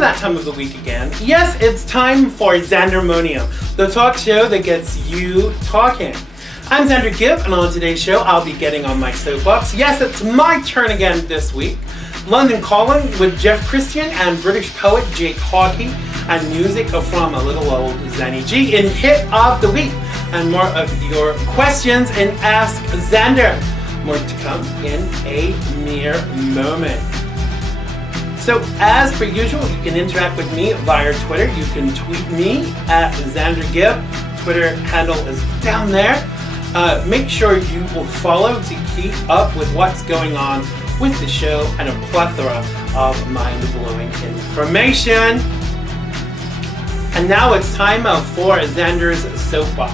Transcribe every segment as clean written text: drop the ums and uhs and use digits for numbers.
that time of the week again. Yes, it's time for Xandermonium, the talk show that gets you talking. I'm Xander Gibb, and on today's show, I'll be getting on my soapbox. Yes, it's my turn again this week. London Calling with Jeff Kristian and British poet Jake Hawkey, and music from a little old Xanny G in Hit of the Week, and more of your questions in Ask Xander. More to come in a mere moment. So as per usual, you can interact with me via Twitter. You can tweet me at Xander Gibb. Twitter handle is down there. Make sure you will follow to keep up with what's going on with the show and a plethora of mind-blowing information. And now it's time for Xander's Soapbox.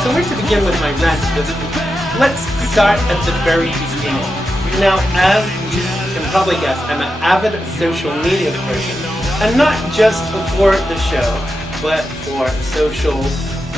So where to begin with my rant this week? Let's start at the very beginning. Now, as you can probably guess, I'm an avid social media person. And not just for the show, but for social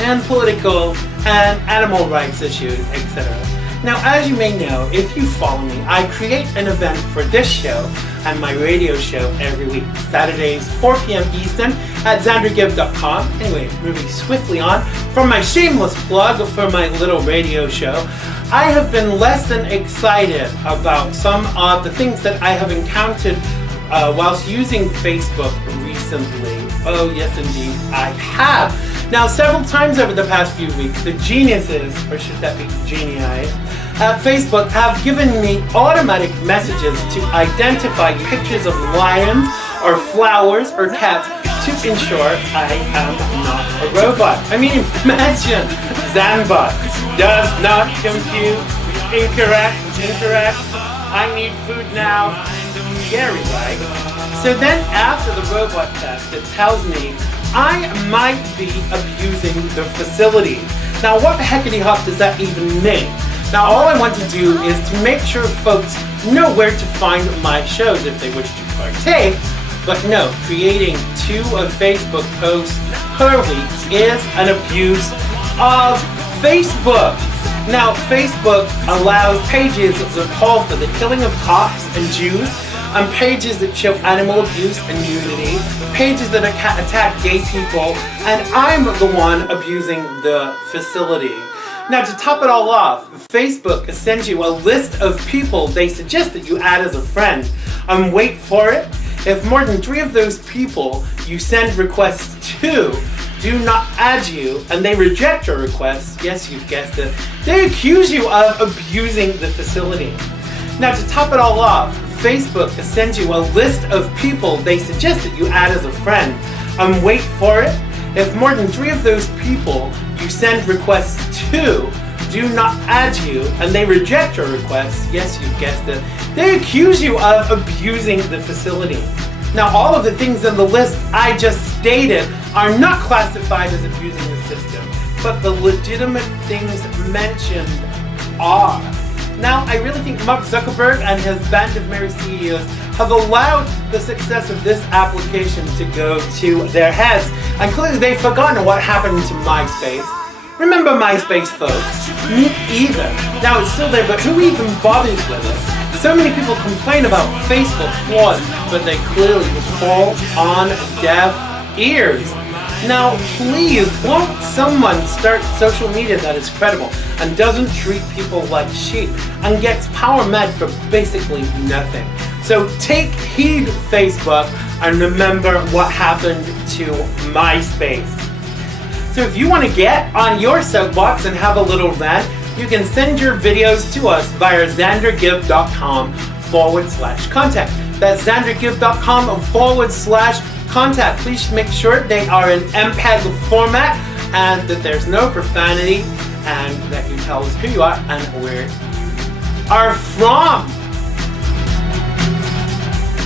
and political and animal rights issues, etc. Now, as you may know, if you follow me, I create an event for this show and my radio show every week, Saturdays, 4 p.m. Eastern at xandergibb.com. Anyway, moving swiftly on, from my shameless plug for my little radio show, I have been less than excited about some of the things that I have encountered whilst using Facebook recently. Oh yes indeed, I have. Now several times over the past few weeks, the geniuses, or should that be genii, at Facebook have given me automatic messages to identify pictures of lions or flowers or cats to ensure I am not a robot. I mean, imagine Zanbot does not compute, incorrect, I need food now. Scary, right? So then after the robot test, it tells me I might be abusing the facility. Now what the heckity hop does that even mean? Now all I want to do is to make sure folks know where to find my shows if they wish to partake, but no, creating 2 Facebook posts per week is an abuse of Facebook. Now Facebook allows pages that call for the killing of cops and Jews, and pages that show animal abuse and nudity, pages that attack gay people, and I'm the one abusing the facility. Now to top it all off, Facebook sends you a list of people they suggest that you add as a friend, and wait for it, if more than 3 of those people you send requests to do not add you, and they reject your requests, yes you've guessed it, they accuse you of abusing the facility. Now to top it all off, Facebook sends you a list of people they suggest that you add as a friend, and wait for it, if more than 3 of those people you send requests to do not add you, and they reject your requests, yes you've guessed it, they accuse you of abusing the facility. Now all of the things in the list I just stated are not classified as abusing the system, but the legitimate things mentioned are. Now, I really think Mark Zuckerberg and his band of merry CEOs have allowed the success of this application to go to their heads, and clearly they've forgotten what happened to MySpace. Remember MySpace, folks? Me either. Now it's still there, but who even bothers with it? So many people complain about Facebook flaws, but they clearly fall on deaf ears. Now, please, won't someone start social media that is credible and doesn't treat people like sheep and gets power mad for basically nothing? So take heed, Facebook, and remember what happened to MySpace. So if you want to get on your soapbox and have a little rant, you can send your videos to us via xandergibb.com/contact. That's xandergibb.com/contact. Please make sure they are in MPEG format and that there's no profanity, and that you tell us who you are and where you are from.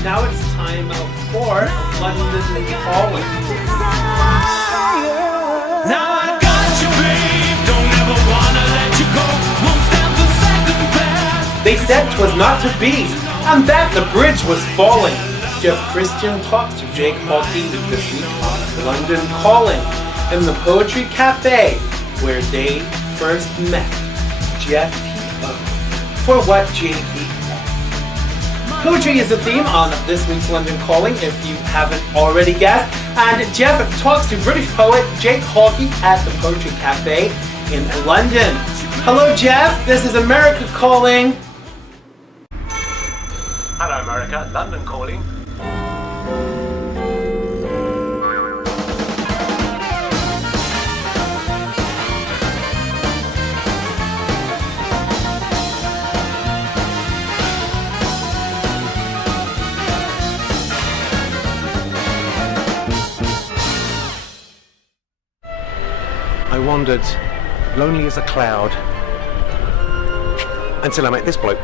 Now it's time for London Calling. Now I got you, babe. Don't ever wanna let you go. Won't stand for second best. They said 'twas not to be, and that the bridge was falling. Jeff Kristian talks to Jake Hawkey this week on London Calling in the Poetry Cafe where they first met Jeff T.O. for What JP. Poetry is the theme on this week's London Calling, if you haven't already guessed. And Jeff talks to British poet Jake Hawkey at the Poetry Cafe in London. Hello, Jeff. This is America Calling. Hello, America. London Calling. I wandered, lonely as a cloud, until I met this bloke.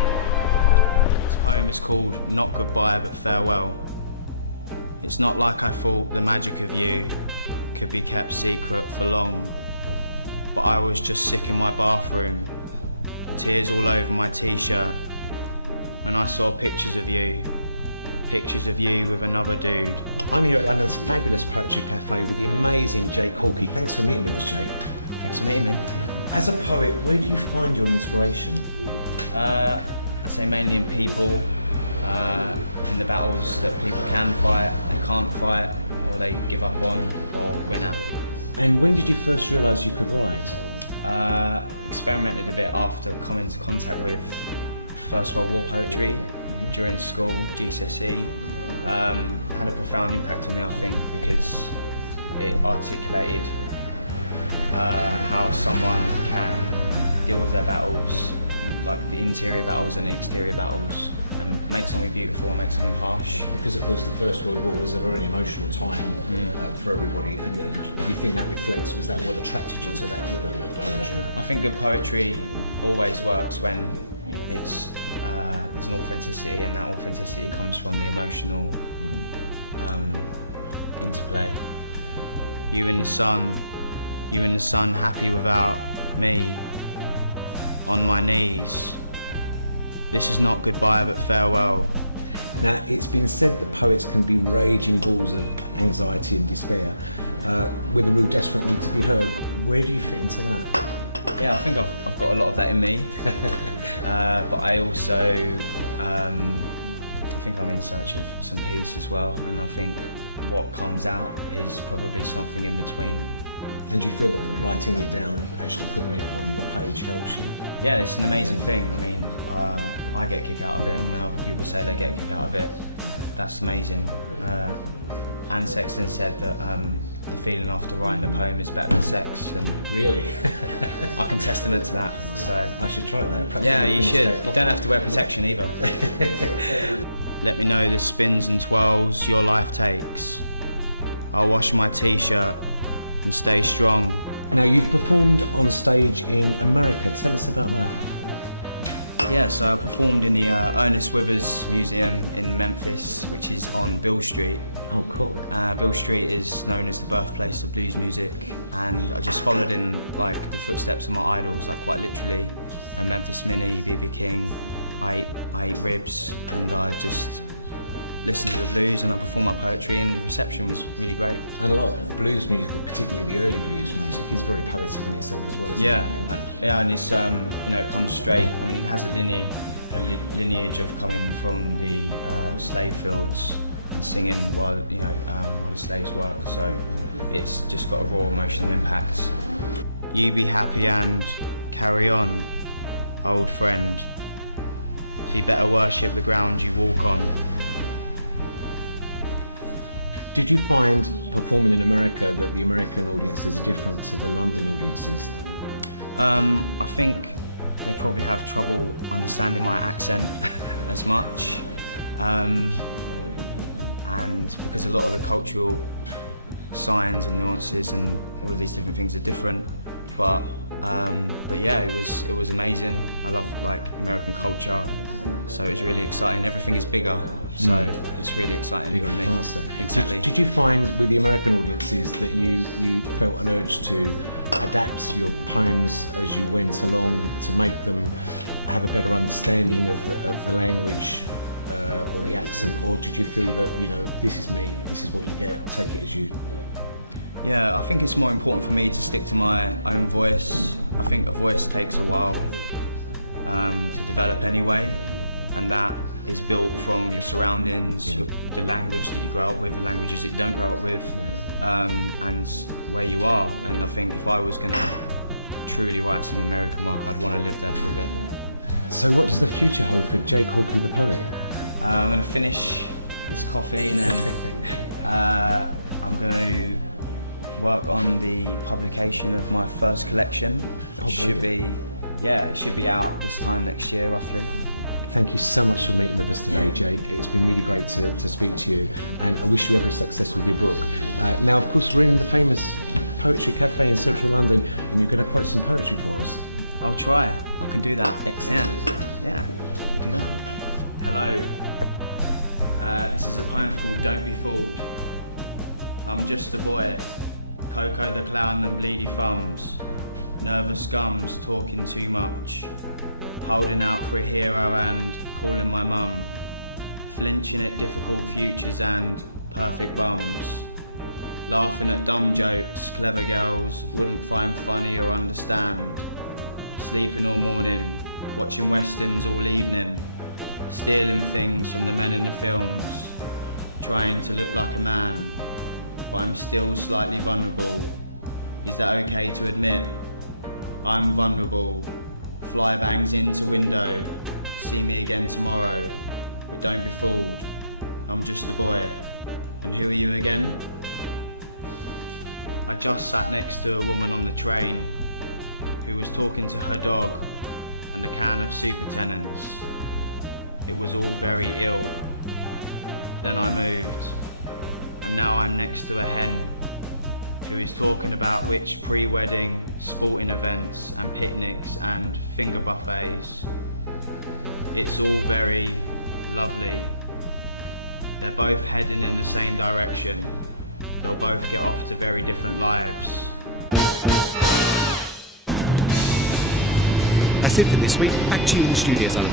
that's it for this week. Back to you in the studio, Alan.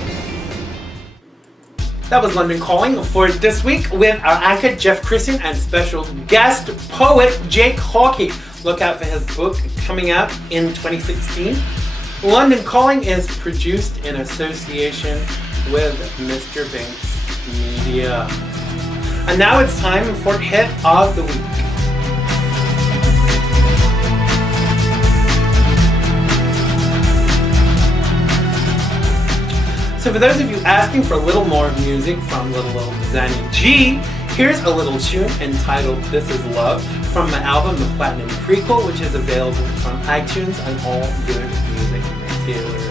That was London Calling for this week with our anchor Jeff Kristian and special guest poet Jake Hawkey. Look out for his book coming out in 2016. London Calling is produced in association with Mr. Banks Media. And now it's time for Hit of the Week. So for those of you asking for a little more music from little old Xanny G, here's a little tune entitled This Is Love from my album The Platinum Prequel, which is available from iTunes and all good music retailers.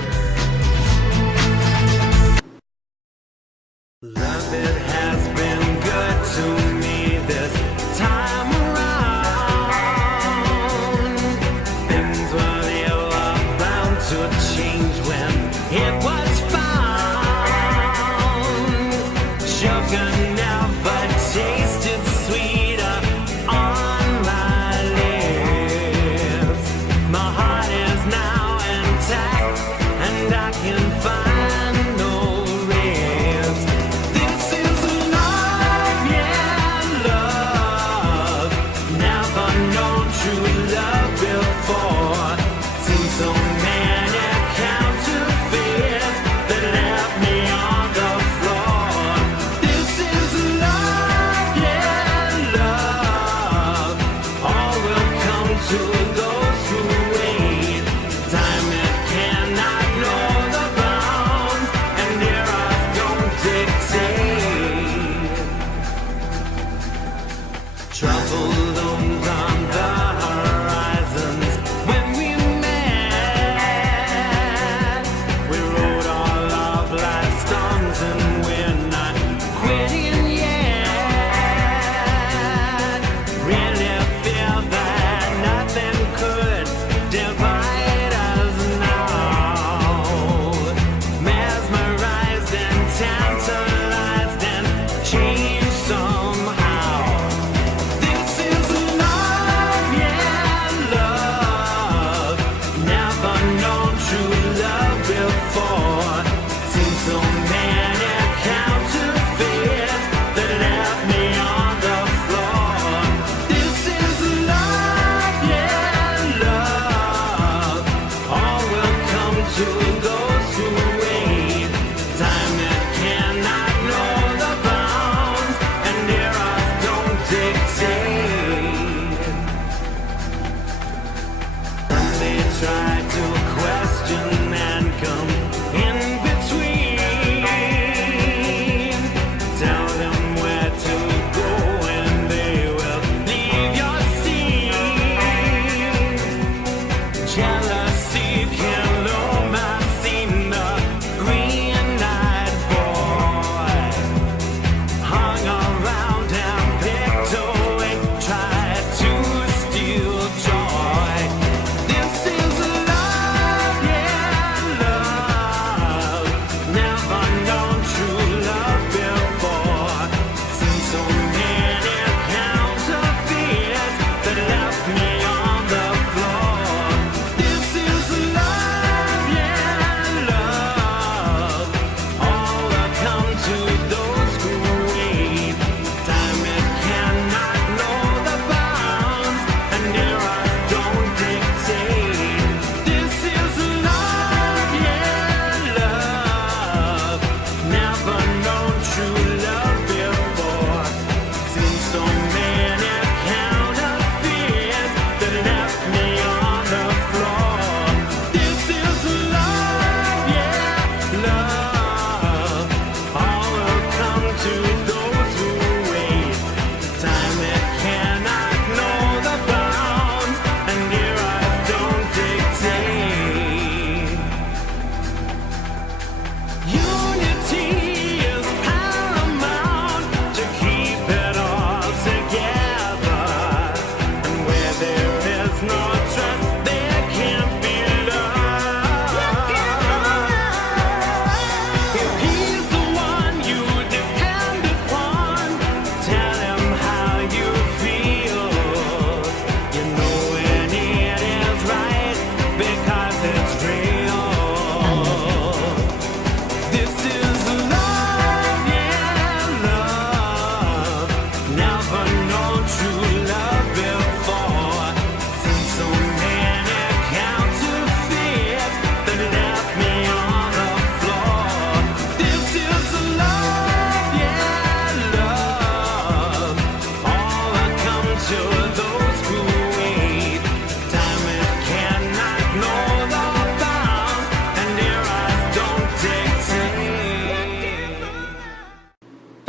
Love, it has been good to me this time around. Things were bound to change when it was found. Sugar never tasted sweeter on my lips. My heart is now intact.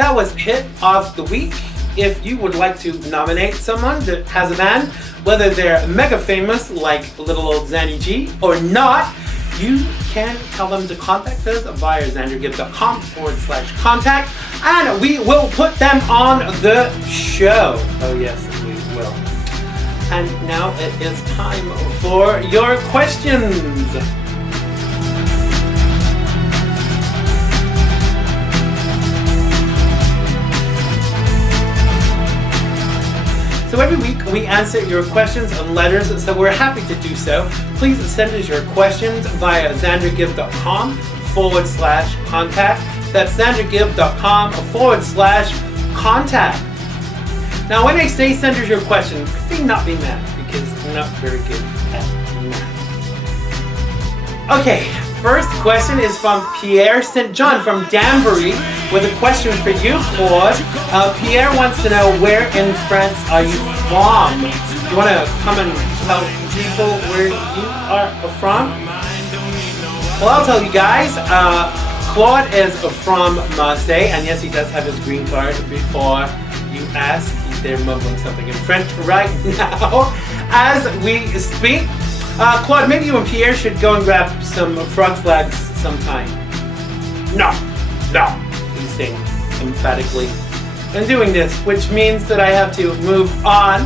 that was Hit of the Week. If you would like to nominate someone that has a band, whether they're mega famous like little old Xandy G or not, you can tell them to contact us via xandergibb.com/contact, and we will put them on the show. Oh yes, we will. And now it is time for your questions. So every week we answer your questions and letters, so we're happy to do so. Please send us your questions via xandergibb.com/contact. That's xandergibb.com/contact. Now when I say send us your questions, do not be mad because I'm not very good at math. Okay, first question is from Pierre St. John from Danbury with a question for you, Claude. Pierre wants to know, where in France are you from? You want to come and tell people where you are from? Well, I'll tell you guys. Claude is from Marseille, and yes, he does have his green card. Before you ask, he's there mumbling something in French right now as we speak. Claude, maybe you and Pierre should go and grab some frog flags sometime. No, he's saying emphatically. And doing this, which means that I have to move on.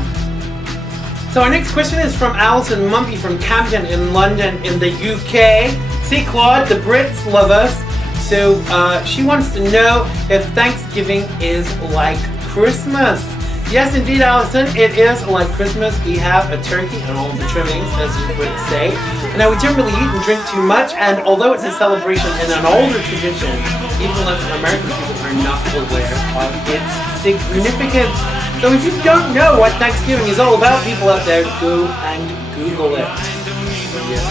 So our next question is from Alison Mumpy from Camden in London in the UK. See, Claude, the Brits love us. So she wants to know if Thanksgiving is like Christmas. Yes, indeed, Alison, it is like Christmas. We have a turkey and all the trimmings, as you would say. Now, we don't really eat and drink too much, and although it's a celebration in an older tradition, even lots of American people are not aware of its significance. So if you don't know what Thanksgiving is all about, people out there, go and Google it. Yes,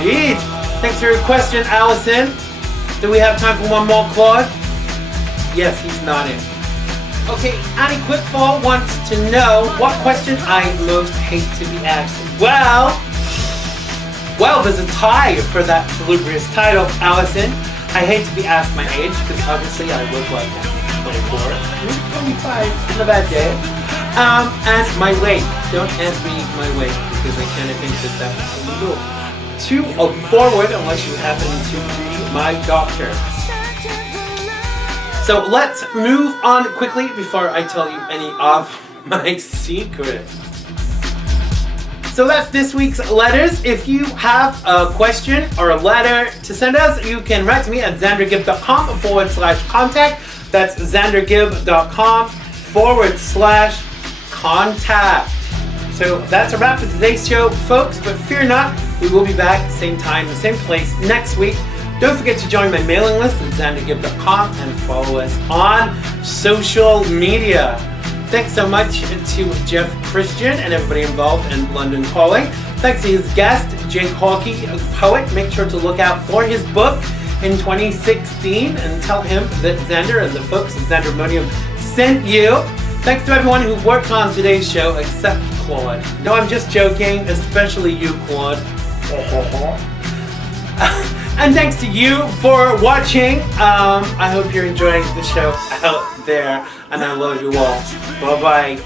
indeed. Thanks for your question, Alison. Do we have time for one more, Claude? Yes, he's nodding. Okay, Annie Quickfall wants to know what question I most hate to be asked. Well, there's a tie for that salubrious title, Allison. I hate to be asked my age, because obviously I look like 24, 25 in a bad day. And my weight. Don't ask me my weight, because I kind of think that that's illegal to forward unless you happen to be my doctor. So let's move on quickly before I tell you any of my secrets. So that's this week's letters. If you have a question or a letter to send us, you can write to me at xandergibb.com/contact. That's xandergibb.com/contact. So that's a wrap for today's show, folks, but fear not, we will be back same time, same place next week. Don't forget to join my mailing list at xandergibb.com and follow us on social media. Thanks so much to Jeff Kristian and everybody involved in London Calling. Thanks to his guest, Jake Hawkey, a poet. Make sure to look out for his book in 2016 and tell him that Xander and the folks at Xandermonium sent you. Thanks to everyone who worked on today's show except Claude. No, I'm just joking, especially you, Claude. And thanks to you for watching. I hope you're enjoying the show out there, and I love you all. Bye-bye.